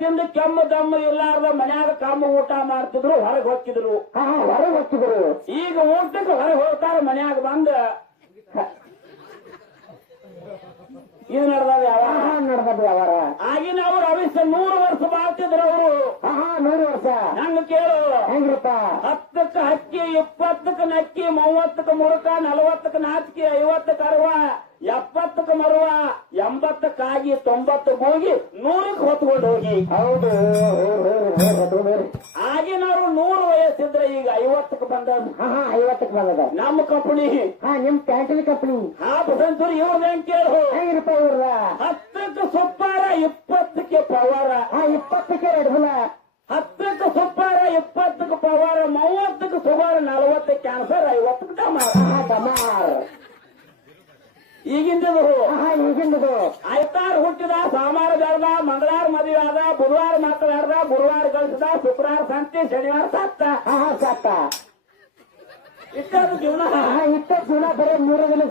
ತಿಂದು ಕೆಮ್ಮ ದಮ್ಮ ಇಲ್ಲಾರ್ದ ಮನ್ಯಾಗ ಕಮ್ಮ ಊಟ ಮಾಡ್ತಿದ್ರು ಹೊರಗೆ ಹೋಗ್ತಿದ್ರು. ಹೊರಗೆ ಹೋಗ್ತಿದ್ರು. ಈಗ ಊಟಕ್ಕೆ ಹೊರಗೆ ಹೋಗ್ತಾರ ಮನ್ಯಾಗ ಬಂದ ಇದು ನಡೆದ ವ್ಯವಹಾರ. ಆಗಿನ ಅವ್ರು ಅವಿಷ್ಯ 100 ವರ್ಷ ಬಾಳ್ತಿದ್ರು ಅವರು. 100 ವರ್ಷ ನಂಗ ಕೇಳು ಹೆಂಗ್ರಪ್ಪ? 10ಕ್ಕೆ ಹಕ್ಕಿ, 20ಕ್ಕೆ ನಕ್ಕಿ, 30ಕ್ಕೆ ಮುರುಕ, 40ಕ್ಕೆ ನಾಚಿಕೆ, 50ಕ್ಕೆ ಅರವ, 70ಕ್ಕೆ ಮರುವ, 80ಕ್ಕಾಗಿ, 90ಕ್ಕೆ ಹೋಗಿ 100ಕ್ಕೆ ಹೊತ್ಕೊಂಡು ಹೋಗಿ. ಹೌದು. ಆಗಿನವ್ರು 100 ವಯಸ್ಸಿದ್ರೆ ಈಗ 50ಕ್ಕೆ ಬಂದ. 50ಕ್ಕೆ ಬಂದದ ನಮ್ಮ ಕಂಪನಿ. ನಿಮ್ ಕ್ಯಾಂಟೀನ್ ಕಂಪನಿ. ಬಸಂತೂರು ಇವ್ರನ್ನ ಹೆಂಗ್ ಕೇಳು? ಹೆಂಗ್ರಪ್ಪ ಇವ್ರ? 10ಕ್ಕೆ ಸುಪ್ಪಾರ, 20ಕ್ಕೆ ಪವಾರ. 20ಕ್ಕೆ ರೆಡ್ ಬುಲ್. 10ಕ್ಕೆ ಸುಪ್ಪಾರ, 20ಕ್ಕೆ ಪವಾರ, 30ಕ್ಕೆ ಸುಮಾರು, 40ಕ್ಕೆ ಕ್ಯಾನ್ಸರ್, 50ಕ್ಕೆ ಡಮಾರ್. ಈಗಿಂದದು ಆಯ್ತಾರ ಹುಟ್ಟಿದ, ಸೋಮವಾರ ಬೆಳೆದ, ಮಂಗಳವಾರ ಮದುವೆ ಆದ, ಬುಧವಾರ ಮಕ್ಕಳು ಆಡ್ದ, ಗುರುವಾರ ಗಳಿಸಿದ, ಶುಕ್ರವಾರ ಸಂತೆ, ಶನಿವಾರ ಸತ್ತ. ಇಷ್ಟದ ಜೀವನ. ಜೀವನ ಬರೀ 3 ದಿನ